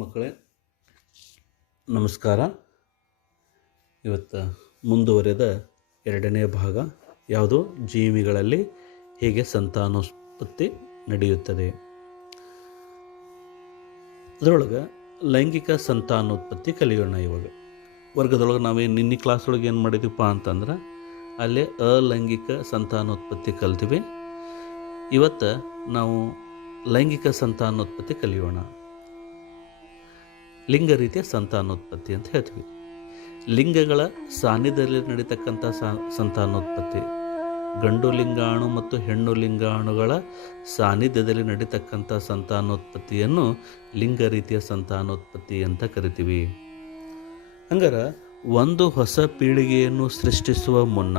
ಮಕ್ಕಳೇ ನಮಸ್ಕಾರ. ಇವತ್ತು ಮುಂದುವರೆದ ಎರಡನೇ ಭಾಗ ಯಾವುದು, ಜೀವಿಗಳಲ್ಲಿ ಹೇಗೆ ಸಂತಾನೋತ್ಪತ್ತಿ ನಡೆಯುತ್ತದೆ. ಅದರೊಳಗೆ ಲೈಂಗಿಕ ಸಂತಾನೋತ್ಪತ್ತಿ ಕಲಿಯೋಣ. ಇವಾಗ ವರ್ಗದೊಳಗೆ ನಾವೇನು ನಿನ್ನೆ ಕ್ಲಾಸ್ ಒಳಗೆ ಏನು ಮಾಡಿದ್ದೀವಪ್ಪ ಅಂತಂದ್ರೆ ಅಲ್ಲೇ ಅಲೈಂಗಿಕ ಸಂತಾನೋತ್ಪತ್ತಿ ಕಲ್ತೀವಿ. ಇವತ್ತು ನಾವು ಲೈಂಗಿಕ ಸಂತಾನೋತ್ಪತ್ತಿ ಕಲಿಯೋಣ. ಲಿಂಗ ರೀತಿಯ ಸಂತಾನೋತ್ಪತ್ತಿ ಅಂತ ಹೇಳ್ತೀವಿ. ಲಿಂಗಗಳ ಸಾನ್ನಿಧ್ಯದಲ್ಲಿ ನಡೀತಕ್ಕಂಥ ಸಂತಾನೋತ್ಪತ್ತಿ, ಗಂಡು ಲಿಂಗಾಣು ಮತ್ತು ಹೆಣ್ಣು ಲಿಂಗಾಣುಗಳ ಸಾನ್ನಿಧ್ಯದಲ್ಲಿ ನಡೀತಕ್ಕಂಥ ಸಂತಾನೋತ್ಪತ್ತಿಯನ್ನು ಲಿಂಗ ರೀತಿಯ ಸಂತಾನೋತ್ಪತ್ತಿ ಅಂತ ಕರಿತೀವಿ. ಹಂಗಾರೆ ಒಂದು ಹೊಸ ಪೀಳಿಗೆಯನ್ನು ಸೃಷ್ಟಿಸುವ ಮುನ್ನ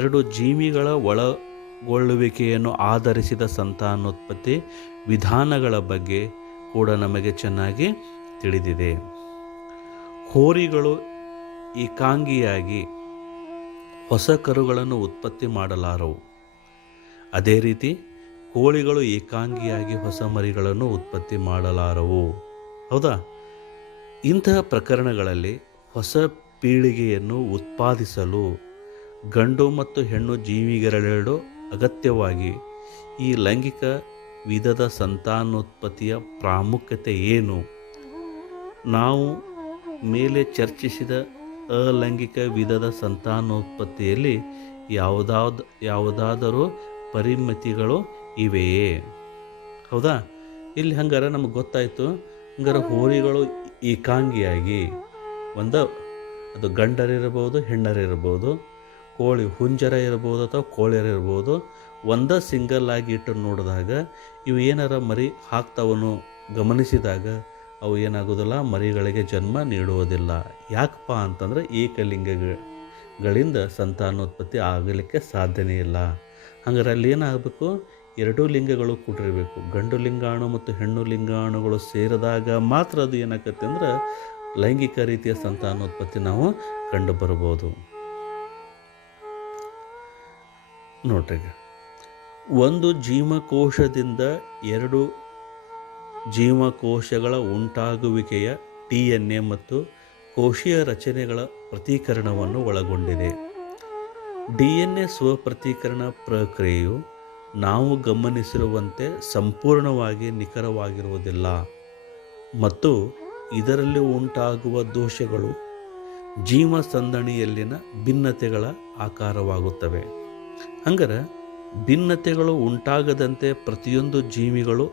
ಎರಡು ಜೀವಿಗಳ ಒಳಗೊಳ್ಳುವಿಕೆಯನ್ನು ಆಧರಿಸಿದ ಸಂತಾನೋತ್ಪತ್ತಿ ವಿಧಾನಗಳ ಬಗ್ಗೆ ಕೂಡ ನಮಗೆ ಚೆನ್ನಾಗಿ ತಿಳಿದಿದೆ. ಹೋರಿಗಳು ಏಕಾಂಗಿಯಾಗಿ ಹೊಸ ಕರುಗಳನ್ನು ಉತ್ಪತ್ತಿ ಮಾಡಲಾರವು. ಅದೇ ರೀತಿ ಕೋಳಿಗಳು ಏಕಾಂಗಿಯಾಗಿ ಹೊಸ ಮರಿಗಳನ್ನು ಉತ್ಪತ್ತಿ ಮಾಡಲಾರವು. ಹೌದಾ? ಇಂತಹ ಪ್ರಕರಣಗಳಲ್ಲಿ ಹೊಸ ಪೀಳಿಗೆಯನ್ನು ಉತ್ಪಾದಿಸಲು ಗಂಡು ಮತ್ತು ಹೆಣ್ಣು ಜೀವಿಗಳೆರಡು ಅಗತ್ಯವಾಗಿ. ಈ ಲೈಂಗಿಕ ವಿಧದ ಸಂತಾನೋತ್ಪತ್ತಿಯ ಪ್ರಾಮುಖ್ಯತೆ ಏನು? ನಾವು ಮೇಲೆ ಚರ್ಚಿಸಿದ ಅಲೈಂಗಿಕ ವಿಧದ ಸಂತಾನೋತ್ಪತ್ತಿಯಲ್ಲಿ ಯಾವುದಾದರೂ ಪರಿಮಿತಿಗಳು ಇವೆಯೇ? ಹೌದಾ? ಇಲ್ಲಿ ಹಂಗಾರೆ ನಮಗೆ ಗೊತ್ತಾಯಿತು. ಹಂಗಾರೆ ಹೋರಿಗಳು ಏಕಾಂಗಿಯಾಗಿ ಅದು ಗಂಡರಿರ್ಬೋದು, ಹೆಣ್ಣರಿರ್ಬೋದು, ಕೋಳಿ ಹುಂಜರ ಇರ್ಬೋದು ಅಥವಾ ಕೋಳಿಯರಿರ್ಬೋದು, ಸಿಂಗಲ್ ಆಗಿ ಇಟ್ಟು ನೋಡಿದಾಗ ಇವು ಏನಾರ ಮರಿ ಹಾಕ್ತಾವನು ಗಮನಿಸಿದಾಗ ಅವು ಏನಾಗೋದಿಲ್ಲ, ಮರಿಗಳಿಗೆ ಜನ್ಮ ನೀಡುವುದಿಲ್ಲ. ಯಾಕಪ್ಪ ಅಂತಂದರೆ ಏಕಲಿಂಗಗಳಿಂದ ಸಂತಾನೋತ್ಪತ್ತಿ ಆಗಲಿಕ್ಕೆ ಸಾಧ್ಯನೇ ಇಲ್ಲ. ಹಂಗಾರೆ ಅಲ್ಲಿ ಏನಾಗಬೇಕು, ಎರಡೂ ಲಿಂಗಗಳು ಕೂಡಿರಬೇಕು. ಗಂಡು ಲಿಂಗಾಣು ಮತ್ತು ಹೆಣ್ಣು ಲಿಂಗಾಣುಗಳು ಸೇರಿದಾಗ ಮಾತ್ರ ಅದು ಏನಾಗತ್ತೆ ಅಂದ್ರೆ ಲೈಂಗಿಕ ರೀತಿಯ ಸಂತಾನೋತ್ಪತ್ತಿ ನಾವು ಕಂಡು ಬರ್ಬೋದು. ನೋಡ್ರಿ, ಒಂದು ಜೀವಕೋಶದಿಂದ ಎರಡು ಜೀವಕೋಶಗಳ ಉಂಟಾಗುವಿಕೆಯ DNA ಮತ್ತು ಕೋಶೀಯ ರಚನೆಗಳ ಪ್ರತೀಕರಣವನ್ನು ಒಳಗೊಂಡಿದೆ. DNA ಸ್ವಪ್ರತೀಕರಣ ಪ್ರಕ್ರಿಯೆಯು ನಾವು ಗಮನಿಸಿರುವಂತೆ ಸಂಪೂರ್ಣವಾಗಿ ನಿಖರವಾಗಿರುವುದಿಲ್ಲ ಮತ್ತು ಇದರಲ್ಲಿ ಉಂಟಾಗುವ ದೋಷಗಳು ಜೀವ ಸಂದಣಿಯಲ್ಲಿನ ಭಿನ್ನತೆಗಳ ಆಕಾರವಾಗುತ್ತವೆ. ಹಂಗಾರೆ ಭಿನ್ನತೆಗಳು ಉಂಟಾಗದಂತೆ ಪ್ರತಿಯೊಂದು ಜೀವಿಗಳು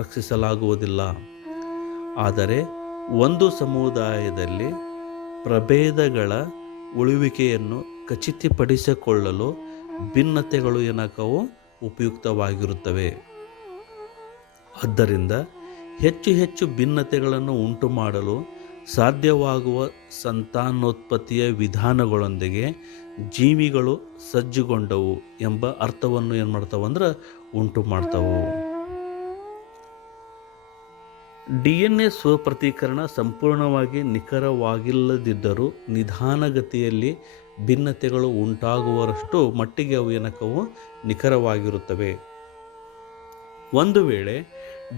ರಕ್ಷಿಸಲಾಗುವುದಿಲ್ಲ. ಆದರೆ ಒಂದು ಸಮುದಾಯದಲ್ಲಿ ಪ್ರಭೇದಗಳ ಉಳಿವಿಕೆಯನ್ನು ಖಚಿತಪಡಿಸಿಕೊಳ್ಳಲು ಭಿನ್ನತೆಗಳು ಏನಾಗವು ಉಪಯುಕ್ತವಾಗಿರುತ್ತವೆ. ಆದ್ದರಿಂದ ಹೆಚ್ಚು ಹೆಚ್ಚು ಭಿನ್ನತೆಗಳನ್ನು ಉಂಟು ಮಾಡಲು ಸಾಧ್ಯವಾಗುವ ಸಂತಾನೋತ್ಪತ್ತಿಯ ವಿಧಾನಗಳೊಂದಿಗೆ ಜೀವಿಗಳು ಸಜ್ಜುಗೊಂಡವು ಎಂಬ ಅರ್ಥವನ್ನು ಏನು ಮಾಡ್ತಾವಂದ್ರೆ ಉಂಟು ಮಾಡ್ತಾವು. DNA ಸ್ವಪ್ರತೀಕರಣ ಸಂಪೂರ್ಣವಾಗಿ ನಿಖರವಾಗಿಲ್ಲದಿದ್ದರೂ ನಿಧಾನಗತಿಯಲ್ಲಿ ಭಿನ್ನತೆಗಳು ಉಂಟಾಗುವಷ್ಟು ಮಟ್ಟಿಗೆ ಅವು ಏನಕ್ಕವು ನಿಖರವಾಗಿರುತ್ತವೆ. ಒಂದು ವೇಳೆ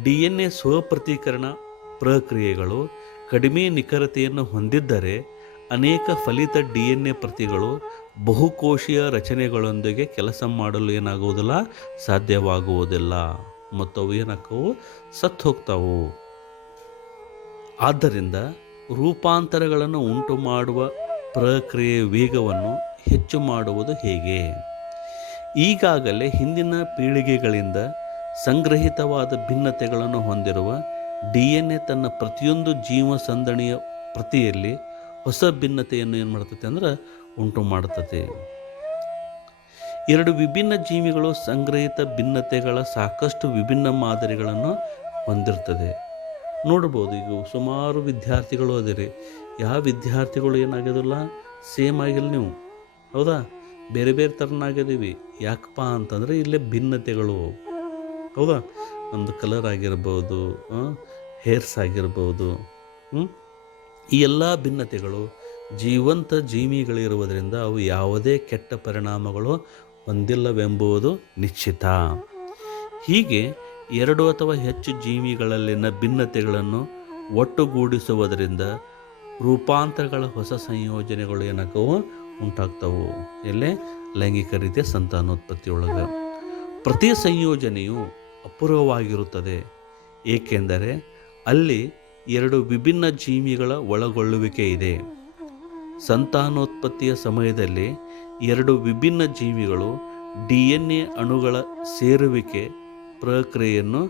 DNA ಸ್ವಪ್ರತೀಕರಣ ಪ್ರಕ್ರಿಯೆಗಳು ಕಡಿಮೆ ನಿಖರತೆಯನ್ನು ಹೊಂದಿದ್ದರೆ ಅನೇಕ ಫಲಿತ DNA ಪ್ರತಿಗಳು ಬಹುಕೋಶೀಯ ರಚನೆಗಳೊಂದಿಗೆ ಕೆಲಸ ಮಾಡಲು ಏನಾಗುವುದಿಲ್ಲ, ಸಾಧ್ಯವಾಗುವುದಿಲ್ಲ ಮತ್ತು ಅವು ಏನಾಕ್ಕವು ಸತ್ತು ಹೋಗ್ತಾವು. ಆದ್ದರಿಂದ ರೂಪಾಂತರಗಳನ್ನು ಉಂಟು ಮಾಡುವ ಪ್ರಕ್ರಿಯೆಯ ವೇಗವನ್ನು ಹೆಚ್ಚು ಮಾಡುವುದು ಹೇಗೆ? ಈಗಾಗಲೇ ಹಿಂದಿನ ಪೀಳಿಗೆಗಳಿಂದ ಸಂಗ್ರಹಿತವಾದ ಭಿನ್ನತೆಗಳನ್ನು ಹೊಂದಿರುವ DNA ತನ್ನ ಪ್ರತಿಯೊಂದು ಜೀವ ಸಂದಣಿಯ ಪ್ರತಿಯಲ್ಲಿ ಹೊಸ ಭಿನ್ನತೆಯನ್ನು ಏನು ಮಾಡ್ತದೆ ಅಂದ್ರೆ ಉಂಟು ಮಾಡ್ತದೆ. ಎರಡು ವಿಭಿನ್ನ ಜೀವಿಗಳು ಸಂಗ್ರಹಿತ ಭಿನ್ನತೆಗಳ ಸಾಕಷ್ಟು ವಿಭಿನ್ನ ಮಾದರಿಗಳನ್ನು ಹೊಂದಿರ್ತದೆ. ನೋಡ್ಬೋದು, ಈಗ ಸುಮಾರು ವಿದ್ಯಾರ್ಥಿಗಳು ಅದಿರಿ. ಯಾವ ವಿದ್ಯಾರ್ಥಿಗಳು ಏನಾಗೋದಿಲ್ಲ, ಸೇಮ್ ಆಗಿಲ್ಲ ನೀವು. ಹೌದಾ? ಬೇರೆ ಬೇರೆ ಥರನಾಗಿದ್ದೀವಿ. ಯಾಕಪ್ಪ ಅಂತಂದರೆ ಇಲ್ಲೇ ಭಿನ್ನತೆಗಳು. ಹೌದಾ? ನಮ್ಮದು ಕಲರ್ ಆಗಿರ್ಬೋದು, ಹೇರ್ಸ್ ಆಗಿರ್ಬೋದು. ಈ ಎಲ್ಲ ಭಿನ್ನತೆಗಳು ಜೀವಂತ ಜೀವಿಗಳಿರುವುದರಿಂದ ಅವು ಯಾವುದೇ ಕೆಟ್ಟ ಪರಿಣಾಮಗಳು ಹೊಂದಿಲ್ಲವೆಂಬುದು ನಿಶ್ಚಿತ. ಹೀಗೆ ಎರಡು ಅಥವಾ ಹೆಚ್ಚು ಜೀವಿಗಳಲ್ಲಿನ ಭಿನ್ನತೆಗಳನ್ನು ಒಟ್ಟುಗೂಡಿಸುವುದರಿಂದ ರೂಪಾಂತರಗಳ ಹೊಸ ಸಂಯೋಜನೆಗಳು ಏನಕ್ಕವು ಉಂಟಾಗ್ತವು. ಎಲ್ಲೇ ಲೈಂಗಿಕ ರೀತಿಯ ಸಂತಾನೋತ್ಪತ್ತಿಯೊಳಗೆ ಪ್ರತಿ ಸಂಯೋಜನೆಯು ಅಪೂರ್ವವಾಗಿರುತ್ತದೆ, ಏಕೆಂದರೆ ಅಲ್ಲಿ ಎರಡು ವಿಭಿನ್ನ ಜೀವಿಗಳ ಒಳಗೊಳ್ಳುವಿಕೆ ಇದೆ. ಸಂತಾನೋತ್ಪತ್ತಿಯ ಸಮಯದಲ್ಲಿ ಎರಡು ವಿಭಿನ್ನ ಜೀವಿಗಳು DNA ಅಣುಗಳ ಸೇರುವಿಕೆ ಪ್ರಕ್ರಿಯೆಯನ್ನು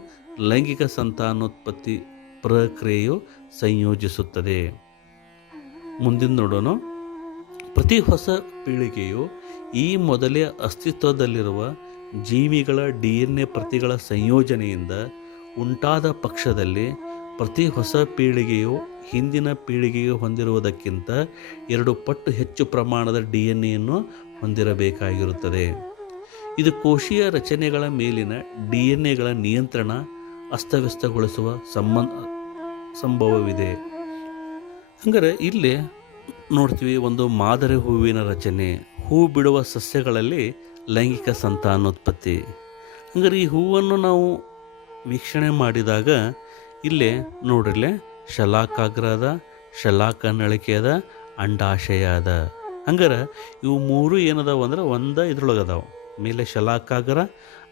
ಲೈಂಗಿಕ ಸಂತಾನೋತ್ಪತ್ತಿ ಪ್ರಕ್ರಿಯೆಯು ಸಂಯೋಜಿಸುತ್ತದೆ. ಮುಂದಿನ ನೋಡೋಣ. ಪ್ರತಿ ಹೊಸ ಪೀಳಿಗೆಯು ಈ ಮೊದಲೇ ಅಸ್ತಿತ್ವದಲ್ಲಿರುವ ಜೀವಿಗಳ DNA ಪ್ರತಿಗಳ ಸಂಯೋಜನೆಯಿಂದ ಉಂಟಾದ ಪಕ್ಷದಲ್ಲಿ ಪ್ರತಿ ಹೊಸ ಪೀಳಿಗೆಯು ಹಿಂದಿನ ಪೀಳಿಗೆಯು ಹೊಂದಿರುವುದಕ್ಕಿಂತ 2 ಪಟ್ಟು ಹೆಚ್ಚು ಪ್ರಮಾಣದ DNA ಹೊಂದಿರಬೇಕಾಗಿರುತ್ತದೆ. ಇದು ಕೋಶೀಯ ರಚನೆಗಳ ಮೇಲಿನ DNAಗಳ ನಿಯಂತ್ರಣ ಅಸ್ತವ್ಯಸ್ತಗೊಳಿಸುವ ಸಂಭವವಿದೆ. ಹಂಗಾರೆ ಇಲ್ಲಿ ನೋಡ್ತೀವಿ ಒಂದು ಮಾದರಿ ಹೂವಿನ ರಚನೆ, ಹೂ ಬಿಡುವ ಸಸ್ಯಗಳಲ್ಲಿ ಲೈಂಗಿಕ ಸಂತಾನೋತ್ಪತ್ತಿ. ಹಂಗಾರೆ ಈ ಹೂವನ್ನು ನಾವು ವೀಕ್ಷಣೆ ಮಾಡಿದಾಗ ಇಲ್ಲೇ ನೋಡ್ರಿಲ್ಲೇ ಶಲಾಕಾಗ್ರ ಅದ, ಶಲಾಕ ನಳಿಕೆ ಅದ, ಅಂಡಾಶಯ ಅದ. ಹಂಗಾರೆ ಇವು ಮೂರು ಏನದಾವ ಅಂದ್ರೆ ಒಂದು ಇದ್ರೊಳಗೆ ಅದಾವ. ಮೇಲೆ ಶಲಾಕಾಗ್ರ,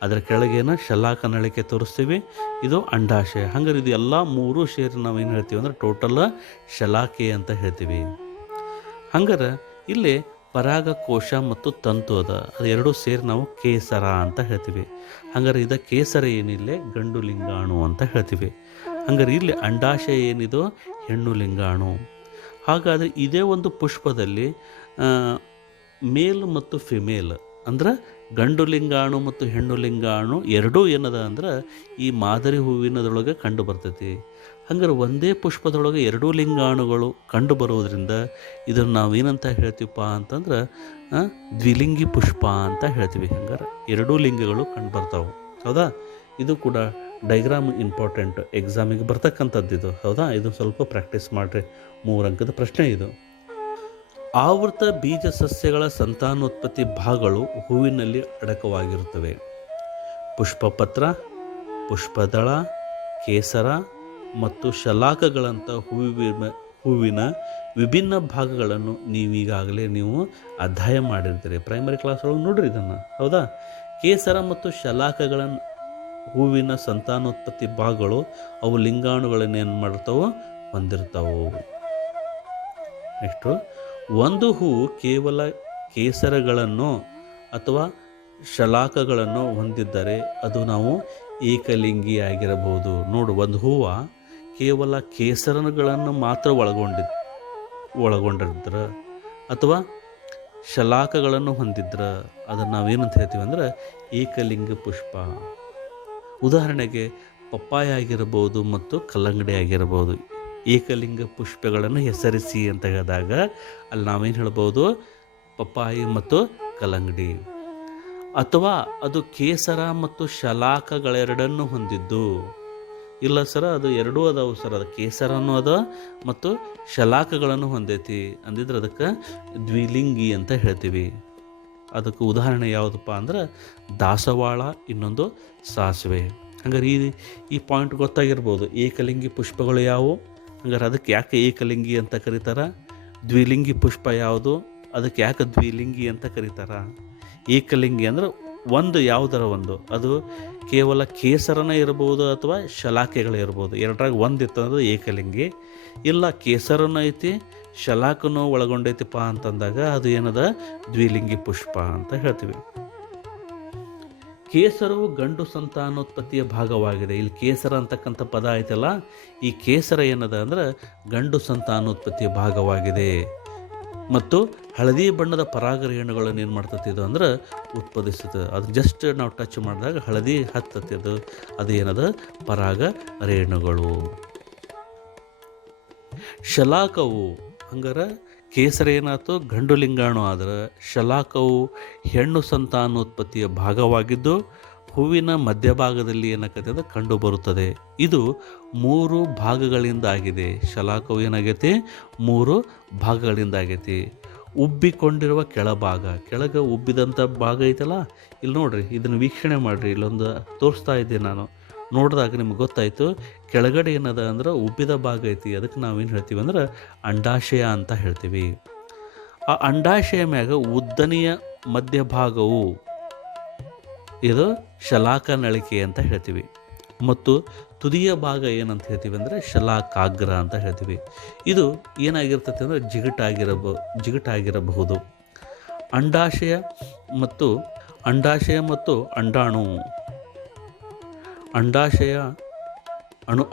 ಅದರ ಕೆಳಗೇನು ಶಲಾಕ ನಳಿಕೆ ತೋರಿಸ್ತೀವಿ, ಇದು ಅಂಡಾಶಯ. ಹಂಗಾರೆ ಇದು ಎಲ್ಲ ಮೂರು ಸೇರಿ ನಾವು ಏನು ಹೇಳ್ತೀವಿ ಅಂದ್ರೆ ಟೋಟಲ್ ಶಲಾಕೆ ಅಂತ ಹೇಳ್ತೀವಿ. ಹಂಗಾರೆ ಇಲ್ಲಿ ಪರಾಗಕೋಶ ಮತ್ತು ತಂತು ಅದ, ಅದು ಎರಡೂ ಸೇರಿ ನಾವು ಕೇಸರ ಅಂತ ಹೇಳ್ತೀವಿ. ಹಂಗಾರೆ ಇದು ಕೇಸರ ಏನಿಲ್ಲ ಗಂಡು ಲಿಂಗಾಣು ಅಂತ ಹೇಳ್ತೀವಿ. ಹಂಗಾರೆ ಇಲ್ಲಿ ಅಂಡಾಶಯ ಏನಿದು ಹೆಣ್ಣು ಲಿಂಗಾಣು. ಹಾಗಾದರೆ ಇದೇ ಒಂದು ಪುಷ್ಪದಲ್ಲಿ ಮೇಲ್ ಮತ್ತು ಫಿಮೇಲ್ ಅಂದ್ರೆ ಗಂಡು ಲಿಂಗಾಣು ಮತ್ತು ಹೆಣ್ಣು ಲಿಂಗಾಣು ಎರಡೂ ಏನದ ಅಂದ್ರೆ ಈ ಮಾದರಿ ಹೂವಿನದೊಳಗೆ ಕಂಡು ಬರ್ತೈತಿ. ಹಂಗಾರೆ ಒಂದೇ ಪುಷ್ಪದೊಳಗೆ ಎರಡೂ ಲಿಂಗಾಣುಗಳು ಕಂಡು ಬರೋದ್ರಿಂದ ಇದನ್ನು ನಾವೇನಂತ ಹೇಳ್ತೀವಪ್ಪ ಅಂತಂದ್ರೆ ದ್ವಿಲಿಂಗಿ ಪುಷ್ಪ ಅಂತ ಹೇಳ್ತೀವಿ. ಹಂಗಾರೆ ಎರಡೂ ಲಿಂಗಗಳು ಕಂಡು ಬರ್ತಾವೆ. ಹೌದಾ? ಇದು ಕೂಡ ಡೈಗ್ರಾಮ್ ಇಂಪಾರ್ಟೆಂಟ್, ಎಕ್ಸಾಮಿಗೆ ಬರ್ತಕ್ಕಂಥದ್ದು ಇದು. ಹೌದಾ? ಇದು ಸ್ವಲ್ಪ ಪ್ರಾಕ್ಟೀಸ್ ಮಾಡಿರಿ. 3 ಅಂಕದ ಪ್ರಶ್ನೆ ಇದು. ಆವೃತ ಬೀಜ ಸಸ್ಯಗಳ ಸಂತಾನೋತ್ಪತ್ತಿ ಭಾಗಗಳು ಹೂವಿನಲ್ಲಿ ಅಡಕವಾಗಿರುತ್ತವೆ. ಪುಷ್ಪಪತ್ರ, ಪುಷ್ಪದಳ, ಕೇಸರ ಮತ್ತು ಶಲಾಕಗಳಂಥ ಹೂವಿನ ವಿಭಿನ್ನ ಭಾಗಗಳನ್ನು ನೀವೀಗಾಗಲೇ ನೀವು ಅಧ್ಯಯನ ಮಾಡಿರ್ತೀರಿ, ಪ್ರೈಮರಿ ಕ್ಲಾಸ್ ಒಳಗೆ ನೋಡ್ರಿ ಇದನ್ನು. ಹೌದಾ? ಕೇಸರ ಮತ್ತು ಶಲಾಕಗಳ ಹೂವಿನ ಸಂತಾನೋತ್ಪತ್ತಿ ಭಾಗಗಳು ಅವು ಲಿಂಗಾಣುಗಳನ್ನು ಏನು ಮಾಡ್ತಾವೋ ಹೊಂದಿರ್ತಾವು. ನೆಕ್ಸ್ಟು, ಒಂದು ಹೂವು ಕೇವಲ ಕೇಸರಗಳನ್ನು ಅಥವಾ ಶಲಾಕಗಳನ್ನು ಹೊಂದಿದ್ದರೆ ಅದು ನಾವು ಏಕಲಿಂಗಿಯಾಗಿರಬಹುದು. ನೋಡು, ಒಂದು ಹೂವು ಕೇವಲ ಕೇಸರಗಳನ್ನು ಮಾತ್ರ ಒಳಗೊಂಡಿದ್ರೆ ಅಥವಾ ಶಲಾಕಗಳನ್ನು ಹೊಂದಿದ್ರೆ ಅದನ್ನು ನಾವೇನಂತ ಹೇಳ್ತೀವಿ ಅಂದ್ರೆ ಏಕಲಿಂಗ ಪುಷ್ಪ. ಉದಾಹರಣೆಗೆ ಪಪ್ಪಾಯ ಆಗಿರಬಹುದು ಮತ್ತು ಕಲ್ಲಂಗಡಿ ಆಗಿರಬಹುದು. ಏಕಲಿಂಗ ಪುಷ್ಪಗಳನ್ನು ಹೆಸರಿಸಿ ಅಂತ ಹೇಳಿದಾಗ ಅಲ್ಲಿ ನಾವೇನು ಹೇಳ್ಬೋದು, ಪಪ್ಪಾಯಿ ಮತ್ತು ಕಲ್ಲಂಗಡಿ. ಅಥವಾ ಅದು ಕೇಸರ ಮತ್ತು ಶಲಾಕಗಳೆರಡನ್ನು ಹೊಂದಿದ್ದು. ಇಲ್ಲ ಸರ, ಅದು ಎರಡೂ ಅದಾವು ಸರ್, ಅದು ಕೇಸರನೂ ಅದ ಮತ್ತು ಶಲಾಕಗಳನ್ನು ಹೊಂದೈತಿ ಅಂದಿದ್ರೆ ಅದಕ್ಕೆ ದ್ವಿಲಿಂಗಿ ಅಂತ ಹೇಳ್ತೀವಿ. ಅದಕ್ಕೆ ಉದಾಹರಣೆ ಯಾವುದಪ್ಪ ಅಂದ್ರೆ ದಾಸವಾಳ, ಇನ್ನೊಂದು ಸಾಸಿವೆ. ಹಂಗಾರೆ ಈ ಪಾಯಿಂಟ್ ಗೊತ್ತಾಗಿರ್ಬೋದು. ಏಕಲಿಂಗಿ ಪುಷ್ಪಗಳು ಯಾವುವು, ಹಂಗಾರೆ ಅದಕ್ಕೆ ಯಾಕೆ ಏಕಲಿಂಗಿ ಅಂತ ಕರೀತಾರ? ದ್ವಿಲಿಂಗಿ ಪುಷ್ಪ ಯಾವುದು, ಅದಕ್ಕೆ ಯಾಕೆ ದ್ವಿಲಿಂಗಿ ಅಂತ ಕರೀತಾರ? ಏಕಲಿಂಗಿ ಅಂದ್ರೆ ಒಂದು ಯಾವುದರ ಒಂದು, ಅದು ಕೇವಲ ಕೇಸರನ ಇರ್ಬೋದು ಅಥವಾ ಶಲಾಕೆಗಳು ಇರ್ಬೋದು. ಎರಡರಾಗ ಒಂದಿತ್ತು ಅಂದ್ರೆ ಏಕಲಿಂಗಿ. ಇಲ್ಲ ಕೇಸರನೂ ಐತಿ ಶಲಾಕನೂ ಒಳಗೊಂಡೈತಿಪ್ಪ ಅಂತಂದಾಗ ಅದು ಏನದ ದ್ವಿಲಿಂಗಿ ಪುಷ್ಪ ಅಂತ ಹೇಳ್ತೀವಿ. ಕೇಸರವು ಗಂಡು ಸಂತಾನೋತ್ಪತ್ತಿಯ ಭಾಗವಾಗಿದೆ. ಇಲ್ಲಿ ಕೇಸರ ಅಂತಕ್ಕಂಥ ಪದ ಆಯ್ತಲ್ಲ, ಈ ಕೇಸರ ಏನದ ಅಂದ್ರೆ ಗಂಡು ಸಂತಾನೋತ್ಪತ್ತಿಯ ಭಾಗವಾಗಿದೆ. ಮತ್ತು ಹಳದಿ ಬಣ್ಣದ ಪರಾಗರೇಣುಗಳನ್ನು ಏನು ಮಾಡ್ತತಿ ಇದು ಅಂದ್ರೆ ಉತ್ಪಾದಿಸುತ್ತದೆ. ಅದು ಜಸ್ಟ್ ನಾವು ಟಚ್ ಮಾಡಿದಾಗ ಹಳದಿ ಹತ್ತತಿ, ಅದು ಏನದ ಪರಾಗ ರೇಣುಗಳು. ಶಲಾಕವು ಹಂಗಾರೆ ಕೇಸರ ಏನಾಯ್ತು ಗಂಡು ಲಿಂಗಾಣು ಆದ್ರೆ ಶಲಾಕವು ಹೆಣ್ಣು ಸಂತಾನೋತ್ಪತ್ತಿಯ ಭಾಗವಾಗಿದ್ದು ಹೂವಿನ ಮಧ್ಯಭಾಗದಲ್ಲಿ ಏನಾಗತ್ತೆ ಕಂಡು ಬರುತ್ತದೆ. ಇದು 3 ಭಾಗಗಳಿಂದ ಆಗಿದೆ. ಶಲಾಕವು ಏನಾಗೈತಿ 3 ಭಾಗಗಳಿಂದ ಆಗೈತಿ. ಉಬ್ಬಿಕೊಂಡಿರುವ ಕೆಳಭಾಗ, ಕೆಳಗೆ ಉಬ್ಬಿದಂಥ ಭಾಗ ಐತಲ್ಲ, ಇಲ್ಲಿ ನೋಡ್ರಿ, ಇದನ್ನು ವೀಕ್ಷಣೆ ಮಾಡಿರಿ. ಇಲ್ಲೊಂದು ತೋರಿಸ್ತಾ ಇದ್ದೆ ನಾನು. ನೋಡಿದಾಗ ನಿಮ್ಗೆ ಗೊತ್ತಾಯಿತು ಕೆಳಗಡೆ ಏನದ ಅಂದ್ರೆ ಉಬ್ಬಿದ ಭಾಗ ಐತಿ. ಅದಕ್ಕೆ ನಾವೇನು ಹೇಳ್ತೀವಿ ಅಂದ್ರೆ ಅಂಡಾಶಯ ಅಂತ ಹೇಳ್ತೀವಿ. ಆ ಅಂಡಾಶಯ ಮ್ಯಾಗ ಉದ್ದನೆಯ ಮಧ್ಯಭಾಗವು ಇದು ಶಲಾಕ ನಳಿಕೆ ಅಂತ ಹೇಳ್ತೀವಿ. ಮತ್ತು ತುದಿಯ ಭಾಗ ಏನಂತ ಹೇಳ್ತೀವಿ ಅಂದರೆ ಶಲಾಕಾಗ್ರ ಅಂತ ಹೇಳ್ತೀವಿ. ಇದು ಏನಾಗಿರ್ತೈತೆ ಅಂದರೆ ಜಿಗಟಾಗಿರಬಹುದು. ಅಂಡಾಶಯ ಮತ್ತು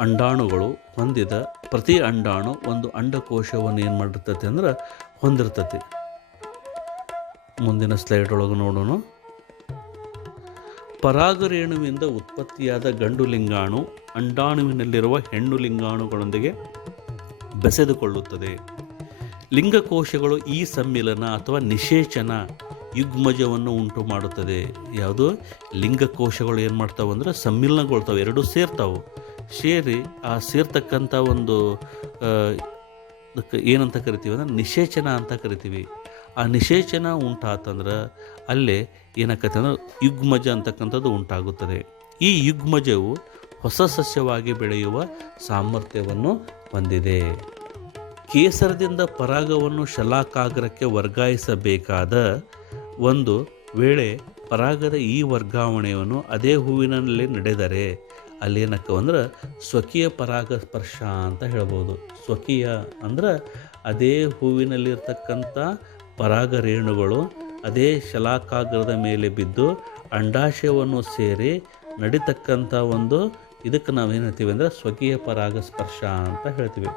ಅಂಡಾಣುಗಳು ಹೊಂದಿದ ಪ್ರತಿ ಅಂಡಾಣು ಒಂದು ಅಂಡಕೋಶವನ್ನು ಏನು ಮಾಡಿರ್ತೈತೆ ಅಂದ್ರೆ ಹೊಂದಿರ್ತೈತಿ. ಮುಂದಿನ ಸ್ಲೈಡ್ ಒಳಗೆ ನೋಡೋಣ. ಪರಾಗರೇಣುವಿಂದ ಉತ್ಪತ್ತಿಯಾದ ಗಂಡು ಲಿಂಗಾಣು ಅಂಡಾಣುವಿನಲ್ಲಿರುವ ಹೆಣ್ಣು ಲಿಂಗಾಣುಗಳೊಂದಿಗೆ ಬೆಸೆದುಕೊಳ್ಳುತ್ತದೆ. ಲಿಂಗಕೋಶಗಳು ಈ ಸಮ್ಮಿಲನ ಅಥವಾ ನಿಷೇಚನ ಯುಗ್ಮಜವನ್ನು ಉಂಟು ಮಾಡುತ್ತದೆ. ಯಾವುದು ಲಿಂಗಕೋಶಗಳು ಏನು ಮಾಡ್ತಾವೆ ಅಂದರೆ ಸಮ್ಮಿಲನಗೊಳ್ತಾವೆ, ಎರಡೂ ಸೇರ್ತಾವೆ. ಸೇರಿ ಆ ಸೇರ್ತಕ್ಕಂಥ ಒಂದು ಏನಂತ ಕರಿತೀವಿ ಅಂದರೆ ನಿಷೇಚನ ಅಂತ ಕರಿತೀವಿ. ಆ ನಿಷೇಚನ ಉಂಟಾತಂದ್ರೆ ಅಲ್ಲೇ ಏನಾಕತ್ತೆ ಅಂದ್ರೆ ಯುಗ್ಮಜ ಅಂತಕ್ಕಂಥದ್ದು ಉಂಟಾಗುತ್ತದೆ. ಈ ಯುಗ್ಮಜವು ಹೊಸ ಸಸ್ಯವಾಗಿ ಬೆಳೆಯುವ ಸಾಮರ್ಥ್ಯವನ್ನು ಹೊಂದಿದೆ. ಕೇಸರದಿಂದ ಪರಾಗವನ್ನು ಶಲಾಕಾಗ್ರಕ್ಕೆ ವರ್ಗಾಯಿಸಬೇಕಾದ ಒಂದು ವೇಳೆ ಪರಾಗದ ಈ ವರ್ಗಾವಣೆಯನ್ನು ಅದೇ ಹೂವಿನಲ್ಲಿ ನಡೆದರೆ ಅಲ್ಲೇನಕ್ಕ ಅಂದ್ರೆ ಸ್ವಕೀಯ ಪರಾಗಸ್ಪರ್ಶ ಅಂತ ಹೇಳ್ಬೋದು. ಸ್ವಕೀಯ ಅಂದ್ರೆ ಅದೇ ಹೂವಿನಲ್ಲಿರ್ತಕ್ಕಂಥ ಪರಾಗ ರೇಣುಗಳು ಅದೇ ಶಲಾಕಾಗ್ರದ ಮೇಲೆ ಬಿದ್ದು ಅಂಡಾಶಯವನ್ನು ಸೇರಿ ನಡೀತಕ್ಕಂಥ ಒಂದು ಇದಕ್ಕೆ ನಾವೇನು ಹೇಳ್ತೀವಿ ಅಂದರೆ ಸ್ವಕೀಯ ಪರಾಗಸ್ಪರ್ಶ ಅಂತ ಹೇಳ್ತೀವಿ.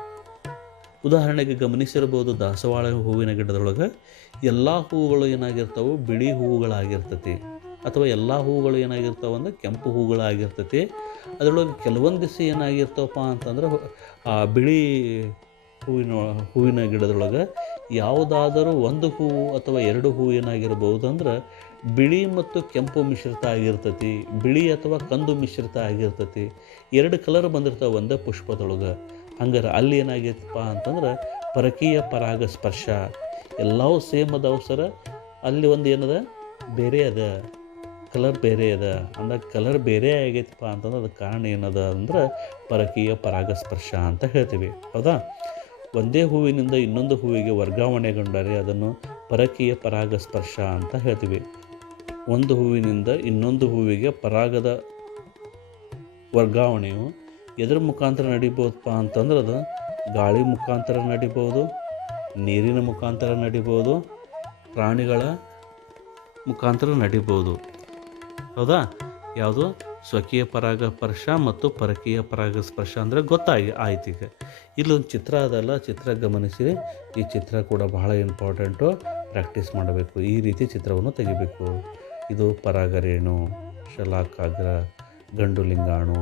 ಉದಾಹರಣೆಗೆ ಗಮನಿಸಿರ್ಬೋದು, ದಾಸವಾಳ ಹೂವಿನ ಗಿಡದೊಳಗೆ ಎಲ್ಲ ಹೂವುಗಳು ಏನಾಗಿರ್ತಾವೆ ಬಿಳಿ ಹೂವುಗಳಾಗಿರ್ತತಿ, ಅಥವಾ ಎಲ್ಲ ಹೂವುಗಳು ಏನಾಗಿರ್ತಾವೆ ಅಂದರೆ ಕೆಂಪು ಹೂವುಗಳಾಗಿರ್ತತಿ. ಅದರೊಳಗೆ ಕೆಲವೊಂದು ದಿವಸ ಏನಾಗಿರ್ತಾವಪ್ಪ ಅಂತಂದ್ರೆ ಆ ಬಿಳಿ ಹೂವಿನ ಗಿಡದೊಳಗೆ ಯಾವುದಾದರೂ ಒಂದು ಹೂವು ಅಥವಾ ಎರಡು ಹೂವು ಏನಾಗಿರ್ಬೋದು ಅಂದ್ರೆ ಬಿಳಿ ಮತ್ತು ಕೆಂಪು ಮಿಶ್ರಿತ ಆಗಿರ್ತತಿ, ಬಿಳಿ ಅಥವಾ ಕಂದು ಮಿಶ್ರಿತ ಆಗಿರ್ತತಿ. ಎರಡು ಕಲರ್ ಬಂದಿರ್ತಾವೆ ಒಂದೇ ಪುಷ್ಪದೊಳಗೆ. ಹಂಗಾರೆ ಅಲ್ಲಿ ಏನಾಗೈತಪ್ಪ ಅಂತಂದ್ರೆ ಪರಕೀಯ ಪರಾಗಸ್ಪರ್ಶ. ಎಲ್ಲವೂ ಸೇಮ್ ಅದಾವ ಸರ, ಅಲ್ಲಿ ಒಂದು ಏನದ ಬೇರೆ ಅದ, ಕಲರ್ ಬೇರೆ ಅದ. ಅಂದಾಗ ಕಲರ್ ಬೇರೆ ಆಗೈತಪ್ಪ ಅಂತಂದ್ರೆ ಅದಕ್ಕೆ ಕಾರಣ ಏನದ ಅಂದ್ರೆ ಪರಕೀಯ ಪರಾಗಸ್ಪರ್ಶ ಅಂತ ಹೇಳ್ತೀವಿ. ಹೌದಾ? ಒಂದೇ ಹೂವಿನಿಂದ ಇನ್ನೊಂದು ಹೂವಿಗೆ ವರ್ಗಾವಣೆಗೊಂಡರೆ ಅದನ್ನು ಪರಕೀಯ ಪರಾಗಸ್ಪರ್ಶ ಅಂತ ಹೇಳ್ತೀವಿ. ಒಂದು ಹೂವಿನಿಂದ ಇನ್ನೊಂದು ಹೂವಿಗೆ ಪರಾಗದ ವರ್ಗಾವಣೆಯು ಎದ್ರ ಮುಖಾಂತರ ನಡಿಬೋದಪ್ಪ ಅಂತಂದ್ರೆ ಅದು ಗಾಳಿ ಮುಖಾಂತರ ನಡಿಬೋದು, ನೀರಿನ ಮುಖಾಂತರ ನಡಿಬೋದು, ಪ್ರಾಣಿಗಳ ಮುಖಾಂತರ ನಡಿಬೋದು. ಹೌದಾ? ಯಾವುದು ಸ್ವಕೀಯ ಪರಾಗಸ್ಪರ್ಶ ಮತ್ತು ಪರಕೀಯ ಪರಾಗಸ್ಪರ್ಶ ಅಂದರೆ ಆಯ್ತು. ಈಗ ಇಲ್ಲೊಂದು ಚಿತ್ರ ಅದಲ್ಲ, ಚಿತ್ರ ಗಮನಿಸಿ. ಈ ಚಿತ್ರ ಕೂಡ ಬಹಳ ಇಂಪಾರ್ಟೆಂಟು, ಪ್ರಾಕ್ಟೀಸ್ ಮಾಡಬೇಕು. ಈ ರೀತಿ ಚಿತ್ರವನ್ನು ತೆಗಿಬೇಕು. ಇದು ಪರಾಗರೇಣು, ಶಲಾಕಾಗ್ರ, ಗಂಡು ಲಿಂಗಾಣು,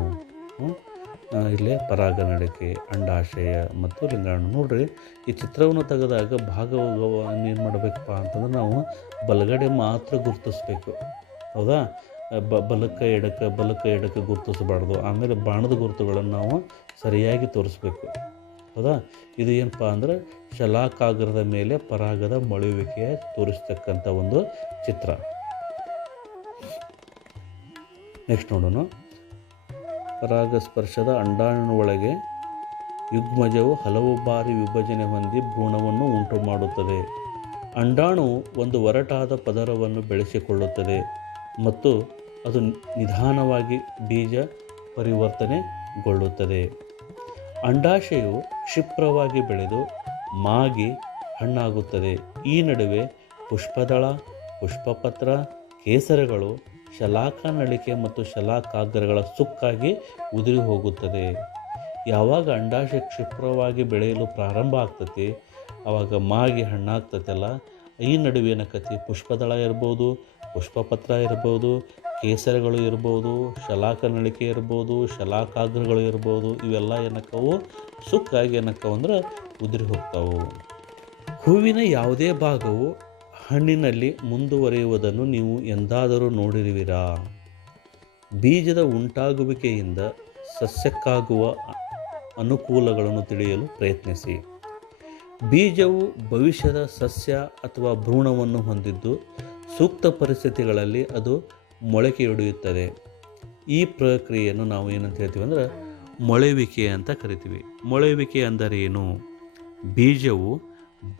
ಇಲ್ಲೇ ಪರಾಗ ನಡಿಕೆ, ಅಂಡಾಶಯ ಮತ್ತು ಲಿಂಗಾಣು. ನೋಡ್ರಿ, ಈ ಚಿತ್ರವನ್ನು ತೆಗೆದಾಗ ಭಾಗವನ್ನು ಏನು ಮಾಡಬೇಕಪ್ಪ ಅಂತಂದ್ರೆ ನಾವು ಬಲಗಡೆ ಮಾತ್ರ ಗುರುತಿಸ್ಬೇಕು. ಹೌದಾ? ಬಲಕ್ಕೆ ಎಡಕ್ಕೆ ಗುರುತಿಸಬಾರ್ದು. ಆಮೇಲೆ ಬಾಣದ ಗುರುತುಗಳನ್ನು ನಾವು ಸರಿಯಾಗಿ ತೋರಿಸ್ಬೇಕು. ಹೌದಾ? ಇದು ಏನಪ್ಪ ಅಂದ್ರೆ ಶಲಾಕಾಗ್ರದ ಮೇಲೆ ಪರಾಗದ ಮೊಳೆಯುವಿಕೆ ತೋರಿಸ್ತಕ್ಕಂಥ ಒಂದು ಚಿತ್ರ. ನೆಕ್ಸ್ಟ್ ನೋಡೋಣ. ಪರಾಗಸ್ಪರ್ಶದ ಅಂಡಾಣುವಿನ ಒಳಗೆ ಯುಗ್ಮಜವು ಹಲವು ಬಾರಿ ವಿಭಜನೆ ಹೊಂದಿ ಭ್ರೂಣವನ್ನು ಉಂಟು ಮಾಡುತ್ತದೆ. ಅಂಡಾಣು ಒಂದು ಒರಟಾದ ಪದರವನ್ನು ಬೆಳೆಸಿಕೊಳ್ಳುತ್ತದೆ ಮತ್ತು ಅದು ನಿಧಾನವಾಗಿ ಬೀಜ ಪರಿವರ್ತನೆಗೊಳ್ಳುತ್ತದೆ. ಅಂಡಾಶಯವು ಕ್ಷಿಪ್ರವಾಗಿ ಬೆಳೆದು ಮಾಗಿ ಹಣ್ಣಾಗುತ್ತದೆ. ಈ ನಡುವೆ ಪುಷ್ಪದಳ, ಪುಷ್ಪಪತ್ರ, ಕೇಸರಗಳು, ಶಲಾಕ ನಳಿಕೆ ಮತ್ತು ಶಲಾಕಾಗ್ರಗಳ ಸುಕ್ಕಾಗಿ ಉದುರಿ ಹೋಗುತ್ತದೆ. ಯಾವಾಗ ಅಂಡಾಶಯ ಕ್ಷಿಪ್ರವಾಗಿ ಬೆಳೆಯಲು ಪ್ರಾರಂಭ ಆಗ್ತತಿ ಆವಾಗ ಮಾಗಿ ಹಣ್ಣಾಗ್ತತಲ್ಲ, ಈ ನಡುವೆ ಏನಕ್ಕತಿ ಪುಷ್ಪದಳ ಇರ್ಬೋದು, ಪುಷ್ಪಪತ್ರ ಇರ್ಬೋದು, ಕೇಸರಗಳು ಇರ್ಬೋದು, ಶಲಾಕ ನಳಿಕೆ ಇರ್ಬೋದು, ಶಲಾಕಾಗ್ರಗಳು ಇರ್ಬೋದು. ಇವೆಲ್ಲ ಏನಕ್ಕವು ಸುಕ್ಕಾಗಿ ಏನಕ್ಕವು ಅಂದ್ರೆ ಉದುರಿ ಹೋಗ್ತಾವು. ಹೂವಿನ ಯಾವುದೇ ಭಾಗವು ಹಣ್ಣಿನಲ್ಲಿ ಮುಂದುವರಿಯುವುದನ್ನು ನೀವು ಎಂದಾದರೂ ನೋಡಿರುವಿರಾ? ಬೀಜದ ಉಂಟಾಗುವಿಕೆಯಿಂದ ಸಸ್ಯಕ್ಕಾಗುವ ಅನುಕೂಲಗಳನ್ನು ತಿಳಿಯಲು ಪ್ರಯತ್ನಿಸಿ. ಬೀಜವು ಭವಿಷ್ಯದ ಸಸ್ಯ ಅಥವಾ ಭ್ರೂಣವನ್ನು ಹೊಂದಿದ್ದು ಸೂಕ್ತ ಪರಿಸ್ಥಿತಿಗಳಲ್ಲಿ ಅದು ಮೊಳಕೆಯೊಡೆಯುತ್ತದೆ. ಈ ಪ್ರಕ್ರಿಯೆಯನ್ನು ನಾವು ಏನಂತ ಹೇಳ್ತೀವಿ ಅಂದ್ರೆ ಮೊಳೆಯುವಿಕೆ ಅಂತ ಕರಿತೀವಿ. ಮೊಳೆಯುವಿಕೆ ಅಂದರೆ ಏನು? ಬೀಜವು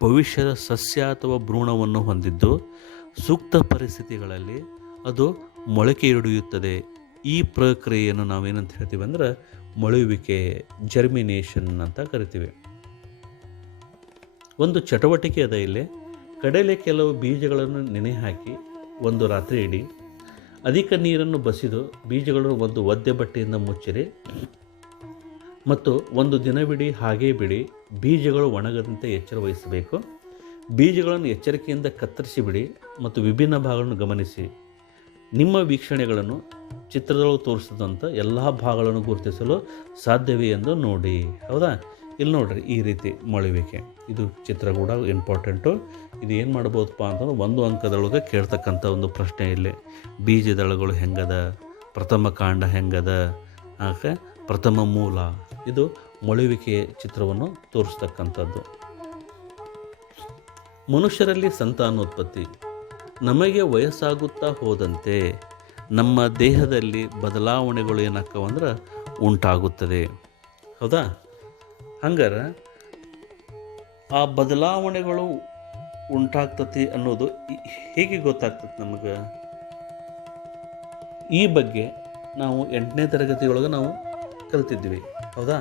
ಭವಿಷ್ಯದ ಸಸ್ಯ ಅಥವಾ ಭ್ರೂಣವನ್ನು ಹೊಂದಿದ್ದು ಸೂಕ್ತ ಪರಿಸ್ಥಿತಿಗಳಲ್ಲಿ ಅದು ಮೊಳಕೆ ಹಿಡಿಯುತ್ತದೆ. ಈ ಪ್ರಕ್ರಿಯೆಯನ್ನು ನಾವೇನಂತ ಹೇಳ್ತೀವಿ ಅಂದ್ರೆ ಮೊಳೆಯುವಿಕೆ, ಜರ್ಮಿನೇಷನ್ ಅಂತ ಕರಿತೀವಿ. ಒಂದು ಚಟುವಟಿಕೆ ಅದ ಇಲ್ಲಿ. ಕಡಲೆ ಕೆಲವು ಬೀಜಗಳನ್ನು ನೆನೆ ಹಾಕಿ ಒಂದು ರಾತ್ರಿ ಇಡೀ ಅಧಿಕ ನೀರನ್ನು ಬಸಿದು ಬೀಜಗಳನ್ನು ಒಂದು ಒದ್ದೆ ಬಟ್ಟೆಯಿಂದ ಮುಚ್ಚಿರಿ ಮತ್ತು ಒಂದು ದಿನವಿಡೀ ಹಾಗೇ ಬಿಡಿ. ಬೀಜಗಳು ಒಣಗದಂತೆ ಎಚ್ಚರ ವಹಿಸಬೇಕು. ಬೀಜಗಳನ್ನು ಎಚ್ಚರಿಕೆಯಿಂದ ಕತ್ತರಿಸಿ ಬಿಡಿ ಮತ್ತು ವಿಭಿನ್ನ ಭಾಗಗಳನ್ನು ಗಮನಿಸಿ. ನಿಮ್ಮ ವೀಕ್ಷಣೆಗಳನ್ನು ಚಿತ್ರದೊಳಗೆ ತೋರಿಸಿದಂಥ ಎಲ್ಲ ಭಾಗಗಳನ್ನು ಗುರುತಿಸಲು ಸಾಧ್ಯವೇ ಎಂದು ನೋಡಿ. ಹೌದಾ? ಇಲ್ಲಿ ನೋಡ್ರಿ, ಈ ರೀತಿ ಮೊಳೆಯುವಿಕೆ. ಇದು ಚಿತ್ರ ಕೂಡ ಇಂಪಾರ್ಟೆಂಟು. ಇದು ಏನು ಮಾಡ್ಬೋದಪ್ಪ ಅಂತಂದ್ರೆ ಒಂದು ಅಂಕದೊಳಗೆ ಕೇಳ್ತಕ್ಕಂಥ ಒಂದು ಪ್ರಶ್ನೆ ಇಲ್ಲಿ. ಬೀಜದಳಗಳು ಹೆಂಗದ, ಪ್ರಥಮ ಕಾಂಡ ಹೆಂಗದ, ಪ್ರಥಮ ಮೂಲ. ಇದು ಮೊಳೆಯುವಿಕೆ ಚಿತ್ರವನ್ನು ತೋರಿಸ್ತಕ್ಕಂಥದ್ದು. ಮನುಷ್ಯರಲ್ಲಿ ಸಂತಾನೋತ್ಪತ್ತಿ. ನಮಗೆ ವಯಸ್ಸಾಗುತ್ತಾ ಹೋದಂತೆ ನಮ್ಮ ದೇಹದಲ್ಲಿ ಬದಲಾವಣೆಗಳು ಏನಾಕ್ಕವಂದ್ರೆ ಉಂಟಾಗುತ್ತದೆ. ಹೌದಾ? ಹಂಗಾರೆ ಆ ಬದಲಾವಣೆಗಳು ಉಂಟಾಗ್ತತಿ ಅನ್ನೋದು ಹೇಗೆ ಗೊತ್ತಾಗ್ತದೆ ನಮಗೆ? ಈ ಬಗ್ಗೆ ನಾವು 8ನೇ ತರಗತಿಯೊಳಗೆ ನಾವು ಕಲ್ತಿದ್ವಿ. ಹೌದಾ?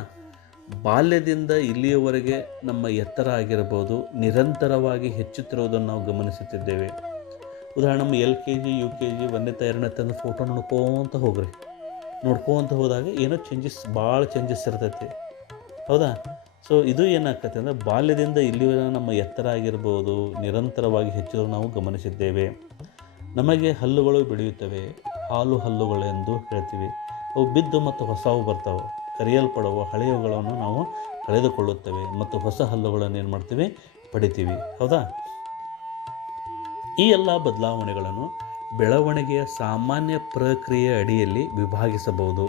ಬಾಲ್ಯದಿಂದ ಇಲ್ಲಿಯವರೆಗೆ ನಮ್ಮ ಎತ್ತರ ಆಗಿರಬಹುದು ನಿರಂತರವಾಗಿ ಹೆಚ್ಚುತ್ತಿರುವುದನ್ನು ನಾವು ಗಮನಿಸುತ್ತಿದ್ದೇವೆ. ಉದಾಹರಣೆ ನಮ್ಮ LKG UKG 1ನೇ 2ನೇ ತಂದು ಫೋಟೋ ನೋಡ್ಕೋತ ಹೋಗ್ರಿ. ನೋಡ್ಕೋತ ಹೋದಾಗ ಏನೋ ಭಾಳ ಚೇಂಜಸ್ ಇರ್ತೈತಿ. ಹೌದಾ? ಸೊ ಇದು ಏನಾಗ್ತೈತೆ ಅಂದರೆ ಬಾಲ್ಯದಿಂದ ಇಲ್ಲಿವರೆಗೆ ನಮ್ಮ ಎತ್ತರ ಆಗಿರ್ಬೋದು ನಿರಂತರವಾಗಿ ಹೆಚ್ಚು ನಾವು ಗಮನಿಸಿದ್ದೇವೆ. ನಮಗೆ ಹಲ್ಲುಗಳು ಬೆಳೆಯುತ್ತವೆ, ಹಾಲು ಹಲ್ಲುಗಳು ಎಂದು ಹೇಳ್ತೀವಿ. ಅವು ಬಿದ್ದು ಮತ್ತು ಹೊಸವು ಬರ್ತಾವೆ. ಕರೆಯಲ್ಪಡುವ ಹಳೆಯವುಗಳನ್ನು ನಾವು ಕಳೆದುಕೊಳ್ಳುತ್ತೇವೆ ಮತ್ತು ಹೊಸ ಹಲ್ಲುಗಳನ್ನು ಏನು ಮಾಡ್ತೀವಿ? ಪಡಿತೀವಿ. ಹೌದಾ? ಈ ಎಲ್ಲ ಬದಲಾವಣೆಗಳನ್ನು ಬೆಳವಣಿಗೆಯ ಸಾಮಾನ್ಯ ಪ್ರಕ್ರಿಯೆ ಅಡಿಯಲ್ಲಿ ವಿಭಾಗಿಸಬಹುದು.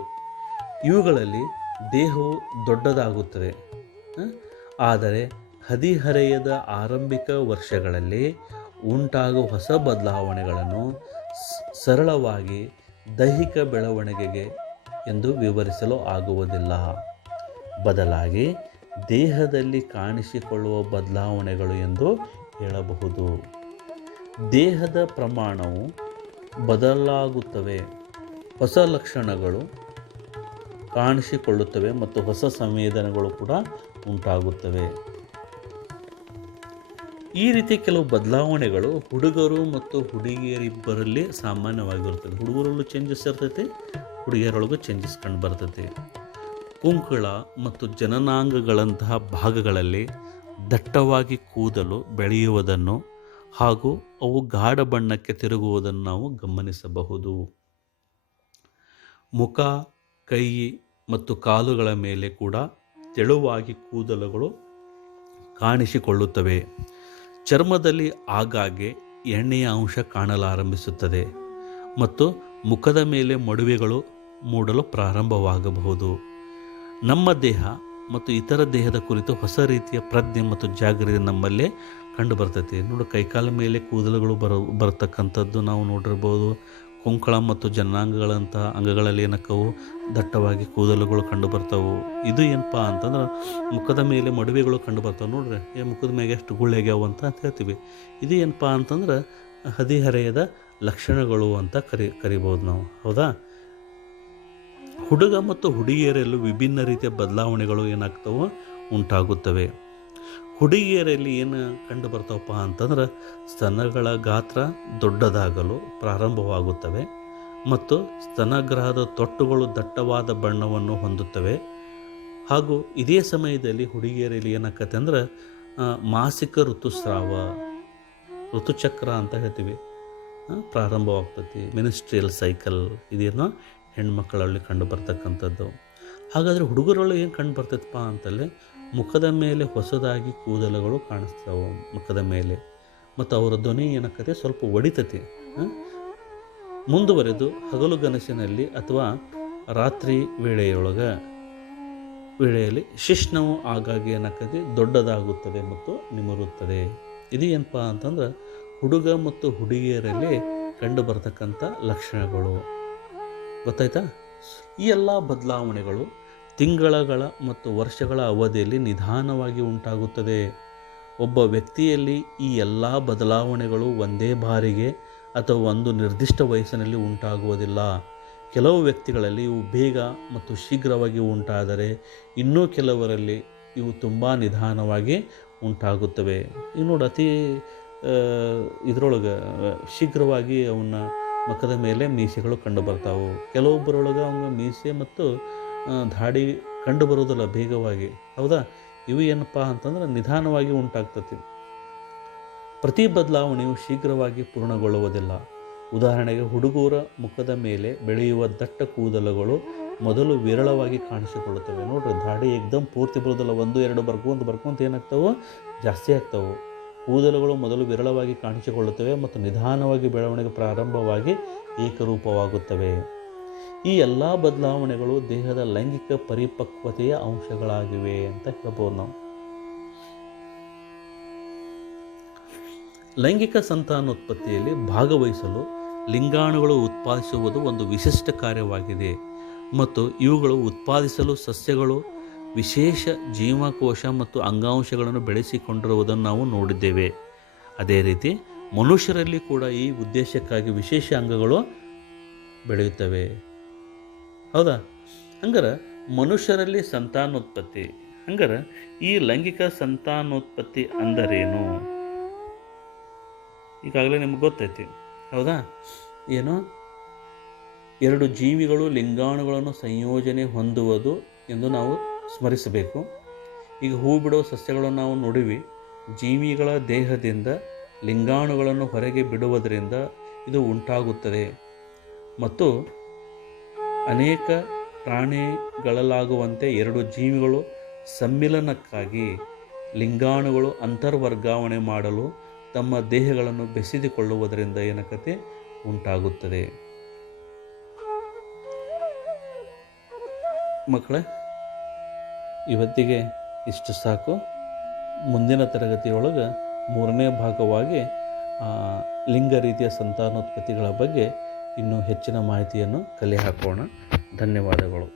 ಇವುಗಳಲ್ಲಿ ದೇಹವು ದೊಡ್ಡದಾಗುತ್ತದೆ. ಆದರೆ ಹದಿಹರೆಯದ ಆರಂಭಿಕ ವರ್ಷಗಳಲ್ಲಿ ಉಂಟಾಗುವ ಹೊಸ ಬದಲಾವಣೆಗಳನ್ನು ಸರಳವಾಗಿ ದೈಹಿಕ ಬೆಳವಣಿಗೆಗೆ ಎಂದು ವಿವರಿಸಲು ಆಗುವುದಿಲ್ಲ. ಬದಲಾಗಿ ದೇಹದಲ್ಲಿ ಕಾಣಿಸಿಕೊಳ್ಳುವ ಬದಲಾವಣೆಗಳು ಎಂದು ಹೇಳಬಹುದು. ದೇಹದ ಪ್ರಮಾಣವು ಬದಲಾಗುತ್ತವೆ, ಹೊಸ ಲಕ್ಷಣಗಳು ಕಾಣಿಸಿಕೊಳ್ಳುತ್ತವೆ ಮತ್ತು ಹೊಸ ಸಂವೇದನೆಗಳು ಕೂಡ ಉಂಟಾಗುತ್ತವೆ. ಈ ರೀತಿ ಕೆಲವು ಬದಲಾವಣೆಗಳು ಹುಡುಗರು ಮತ್ತು ಹುಡುಗಿಯರಿಬ್ಬರಲ್ಲಿ ಸಾಮಾನ್ಯವಾಗಿರುತ್ತದೆ. ಹುಡುಗರಲ್ಲೂ ಚೇಂಜಸ್ ಇರ್ತೈತಿ, ಹುಡುಗಿಯರೊಳಗೂ ಚೇಂಜಸ್ ಕಂಡು ಬರ್ತೈತಿ. ಕುಂಕುಳ ಮತ್ತು ಜನನಾಂಗಗಳಂತಹ ಭಾಗಗಳಲ್ಲಿ ದಟ್ಟವಾಗಿ ಕೂದಲು ಬೆಳೆಯುವುದನ್ನು ಹಾಗೂ ಅವು ಗಾಢ ಬಣ್ಣಕ್ಕೆ ತಿರುಗುವುದನ್ನು ನಾವು ಗಮನಿಸಬಹುದು. ಮುಖ, ಕೈ ಮತ್ತು ಕಾಲುಗಳ ಮೇಲೆ ಕೂಡ ತೆಳುವಾಗಿ ಕೂದಲುಗಳು ಕಾಣಿಸಿಕೊಳ್ಳುತ್ತವೆ. ಚರ್ಮದಲ್ಲಿ ಆಗಾಗ್ಗೆ ಎಣ್ಣೆಯ ಅಂಶ ಕಾಣಲಾರಂಭಿಸುತ್ತದೆ ಮತ್ತು ಮುಖದ ಮೇಲೆ ಮೊಡವೆಗಳು ಮೂಡಲು ಪ್ರಾರಂಭವಾಗಬಹುದು. ನಮ್ಮ ದೇಹ ಮತ್ತು ಇತರ ದೇಹದ ಕುರಿತು ಹೊಸ ರೀತಿಯ ಪ್ರಜ್ಞೆ ಮತ್ತು ಜಾಗೃತಿ ನಮ್ಮಲ್ಲೇ ಕಂಡು ಬರ್ತೈತಿ. ನೋಡಿ, ಕೈಕಾಲ ಮೇಲೆ ಕೂದಲುಗಳು ಬರತಕ್ಕಂಥದ್ದು ನಾವು ನೋಡಿರ್ಬೋದು. ಕುಂಕಳ ಮತ್ತು ಜನಾಂಗಗಳಂಥ ಅಂಗಗಳಲ್ಲಿ ಏನಕ್ಕವು ದಟ್ಟವಾಗಿ ಕೂದಲುಗಳು ಕಂಡು ಬರ್ತಾವೆ. ಇದು ಏನಪ್ಪ ಅಂತಂದ್ರೆ ಮುಖದ ಮೇಲೆ ಮಡುವೆಗಳು ಕಂಡು ಬರ್ತಾವೆ. ನೋಡ್ರಿ, ಮುಖದ ಮೇಲೆ ಎಷ್ಟು ಗುಳ್ಳೆಗ್ಯಾವು ಅಂತ ಹೇಳ್ತೀವಿ. ಇದು ಏನಪ್ಪ ಅಂತಂದ್ರೆ ಹದಿಹರೆಯದ ಲಕ್ಷಣಗಳು ಅಂತ ಕರಿಬೋದು ನಾವು. ಹೌದಾ? ಹುಡುಗ ಮತ್ತು ಹುಡುಗಿಯರಲ್ಲೂ ವಿಭಿನ್ನ ರೀತಿಯ ಬದಲಾವಣೆಗಳು ಏನಾಗ್ತವೆ? ಉಂಟಾಗುತ್ತವೆ. ಹುಡುಗಿಯರಲ್ಲಿ ಏನು ಕಂಡು ಬರ್ತಾವಪ್ಪ ಅಂತಂದ್ರೆ ಸ್ತನಗಳ ಗಾತ್ರ ದೊಡ್ಡದಾಗಲು ಪ್ರಾರಂಭವಾಗುತ್ತವೆ ಮತ್ತು ಸ್ತನಗ್ರಹದ ತೊಟ್ಟುಗಳು ದಟ್ಟವಾದ ಬಣ್ಣವನ್ನು ಹೊಂದುತ್ತವೆ. ಹಾಗೂ ಇದೇ ಸಮಯದಲ್ಲಿ ಹುಡುಗಿಯರಲ್ಲಿ ಏನಾಕತ್ತೆ ಅಂದ್ರೆ ಮಾಸಿಕ ಋತುಸ್ರಾವ, ಋತುಚಕ್ರ ಅಂತ ಹೇಳ್ತೀವಿ, ಪ್ರಾರಂಭವಾಗ್ತೈತಿ. ಮಿನಿಸ್ಟ್ರಿಯಲ್ ಸೈಕಲ್ ಇದೇನೋ ಹೆಣ್ಮಕ್ಕಳಲ್ಲಿ ಕಂಡು ಬರ್ತಕ್ಕಂಥದ್ದು. ಹಾಗಾದರೆ ಹುಡುಗರಲ್ಲಿ ಏನು ಕಂಡು ಬರ್ತೈತಪ್ಪ ಅಂತಲೇ ಮುಖದ ಮೇಲೆ ಹೊಸದಾಗಿ ಕೂದಲುಗಳು ಕಾಣಿಸ್ತಾವೆ ಮುಖದ ಮೇಲೆ, ಮತ್ತು ಅವರ ಧ್ವನಿ ಏನಕ್ಕತೆ ಸ್ವಲ್ಪ ಒಡಿತತಿ. ಮುಂದುವರೆದು ಹಗಲುಗನಸಿನಲ್ಲಿ ಅಥವಾ ರಾತ್ರಿ ವೇಳೆಯಲ್ಲಿ ಶಿಶ್ನವು ಆಗಾಗ್ಗೆ ಏನಕ್ಕತೆ ದೊಡ್ಡದಾಗುತ್ತದೆ ಮತ್ತು ನಿಮರುತ್ತದೆ. ಇದು ಏನಪ್ಪ ಅಂತಂದ್ರೆ ಹುಡುಗ ಮತ್ತು ಹುಡುಗಿಯರಲ್ಲಿ ಕಂಡು ಬರ್ತಕ್ಕಂಥ ಲಕ್ಷಣಗಳು. ಗೊತ್ತಾಯ್ತಾ? ಈ ಎಲ್ಲ ಬದಲಾವಣೆಗಳು ತಿಂಗಳ ಮತ್ತು ವರ್ಷಗಳ ಅವಧಿಯಲ್ಲಿ ನಿಧಾನವಾಗಿ ಉಂಟಾಗುತ್ತದೆ. ಒಬ್ಬ ವ್ಯಕ್ತಿಯಲ್ಲಿ ಈ ಎಲ್ಲ ಬದಲಾವಣೆಗಳು ಒಂದೇ ಬಾರಿಗೆ ಅಥವಾ ಒಂದು ನಿರ್ದಿಷ್ಟ ವಯಸ್ಸಿನಲ್ಲಿ ಉಂಟಾಗುವುದಿಲ್ಲ. ಕೆಲವು ವ್ಯಕ್ತಿಗಳಲ್ಲಿ ಇವು ಬೇಗ ಮತ್ತು ಶೀಘ್ರವಾಗಿ ಉಂಟಾದರೆ ಇನ್ನೂ ಕೆಲವರಲ್ಲಿ ಇವು ತುಂಬ ನಿಧಾನವಾಗಿ ಉಂಟಾಗುತ್ತವೆ. ಈಗ ನೋಡಿ, ಅತಿ ಇದರೊಳಗೆ ಶೀಘ್ರವಾಗಿ ಅವನ ಮುಖದ ಮೇಲೆ ಮೀಸೆಗಳು ಕಂಡುಬರ್ತಾವೆ. ಕೆಲವೊಬ್ಬರೊಳಗೆ ಅವನ ಮೀಸೆ ಮತ್ತು ದಾಡಿ ಕಂಡು ಬರೋದಿಲ್ಲ ಬೇಗವಾಗಿ, ಹೌದಾ? ಇವು ಏನಪ್ಪ ಅಂತಂದ್ರೆ ನಿಧಾನವಾಗಿ ಉಂಟಾಗ್ತತಿ. ಪ್ರತಿ ಬದಲಾವಣೆಯು ಶೀಘ್ರವಾಗಿ ಪೂರ್ಣಗೊಳ್ಳುವುದಿಲ್ಲ. ಉದಾಹರಣೆಗೆ, ಹುಡುಗರ ಮುಖದ ಮೇಲೆ ಬೆಳೆಯುವ ದಟ್ಟ ಕೂದಲುಗಳು ಮೊದಲು ವಿರಳವಾಗಿ ಕಾಣಿಸಿಕೊಳ್ಳುತ್ತವೆ. ನೋಡ್ರಿ, ದಾಡಿ ಏಕ್ದಮ್ ಪೂರ್ತಿ ಬರೋದಿಲ್ಲ, 1-2 ಬರ್ಕೊಂತ ಏನಾಗ್ತಾವೆ, ಜಾಸ್ತಿ ಆಗ್ತಾವೆ. ಕೂದಲುಗಳು ಮೊದಲು ವಿರಳವಾಗಿ ಕಾಣಿಸಿಕೊಳ್ಳುತ್ತವೆ ಮತ್ತು ನಿಧಾನವಾಗಿ ಬೆಳವಣಿಗೆ ಪ್ರಾರಂಭವಾಗಿ ಏಕರೂಪವಾಗುತ್ತವೆ. ಈ ಎಲ್ಲ ಬದಲಾವಣೆಗಳು ದೇಹದ ಲೈಂಗಿಕ ಪರಿಪಕ್ವತೆಯ ಅಂಶಗಳಾಗಿವೆ ಅಂತ ಹೇಳ್ಬೋದು ನಾವು. ಲೈಂಗಿಕ ಸಂತಾನೋತ್ಪತ್ತಿಯಲ್ಲಿ ಭಾಗವಹಿಸಲು ಲಿಂಗಾಣುಗಳು ಉತ್ಪಾದಿಸುವುದು ಒಂದು ವಿಶಿಷ್ಟ ಕಾರ್ಯವಾಗಿದೆ ಮತ್ತು ಇವುಗಳು ಉತ್ಪಾದಿಸಲು ಸಸ್ಯಗಳು ವಿಶೇಷ ಜೀವಕೋಶ ಮತ್ತು ಅಂಗಾಂಶಗಳನ್ನು ಬೆಳೆಸಿಕೊಂಡಿರುವುದನ್ನು ನಾವು ನೋಡಿದ್ದೇವೆ. ಅದೇ ರೀತಿ ಮನುಷ್ಯರಲ್ಲಿ ಕೂಡ ಈ ಉದ್ದೇಶಕ್ಕಾಗಿ ವಿಶೇಷ ಅಂಗಗಳು ಬೆಳೆಯುತ್ತವೆ, ಹೌದಾ? ಹಂಗಾರೆ ಮನುಷ್ಯರಲ್ಲಿ ಸಂತಾನೋತ್ಪತ್ತಿ, ಹಂಗಾರೆ ಈ ಲೈಂಗಿಕ ಸಂತಾನೋತ್ಪತ್ತಿ ಅಂದರೇನು? ಈಗಾಗಲೇ ನಿಮ್ಗೆ ಗೊತ್ತೈತಿ, ಹೌದಾ? ಏನು, 2 ಜೀವಿಗಳು ಲಿಂಗಾಣುಗಳನ್ನು ಸಂಯೋಜನೆ ಹೊಂದುವುದು ಎಂದು ನಾವು ಸ್ಮರಿಸಬೇಕು. ಈಗ ಹೂ ಬಿಡುವ ಸಸ್ಯಗಳನ್ನು ನಾವು ನೋಡಿವಿ. ಜೀವಿಗಳ ದೇಹದಿಂದ ಲಿಂಗಾಣುಗಳನ್ನು ಹೊರಗೆ ಬಿಡುವುದರಿಂದ ಇದು ಉಂಟಾಗುತ್ತದೆ ಮತ್ತು ಅನೇಕ ಪ್ರಾಣಿಗಳಲ್ಲಾಗುವಂತೆ 2 ಜೀವಿಗಳು ಸಮ್ಮಿಲನಕ್ಕಾಗಿ ಲಿಂಗಾಣುಗಳು ಅಂತರ್ವರ್ಗಾವಣೆ ಮಾಡಲು ತಮ್ಮ ದೇಹಗಳನ್ನು ಬೆಸೆದುಕೊಳ್ಳುವುದರಿಂದ ಏನಕತೆ ಉಂಟಾಗುತ್ತದೆ. ಮಕ್ಕಳೇ, ಇವತ್ತಿಗೆ ಇಷ್ಟು ಸಾಕು. ಮುಂದಿನ ತರಗತಿಯೊಳಗೆ 3ನೇ ಭಾಗವಾಗಿ ಲಿಂಗ ರೀತಿಯ ಸಂತಾನೋತ್ಪತ್ತಿಗಳ ಬಗ್ಗೆ ಇನ್ನೂ ಹೆಚ್ಚಿನ ಮಾಹಿತಿಯನ್ನು ಕಲೆ ಹಾಕೋಣ. ಧನ್ಯವಾದಗಳು.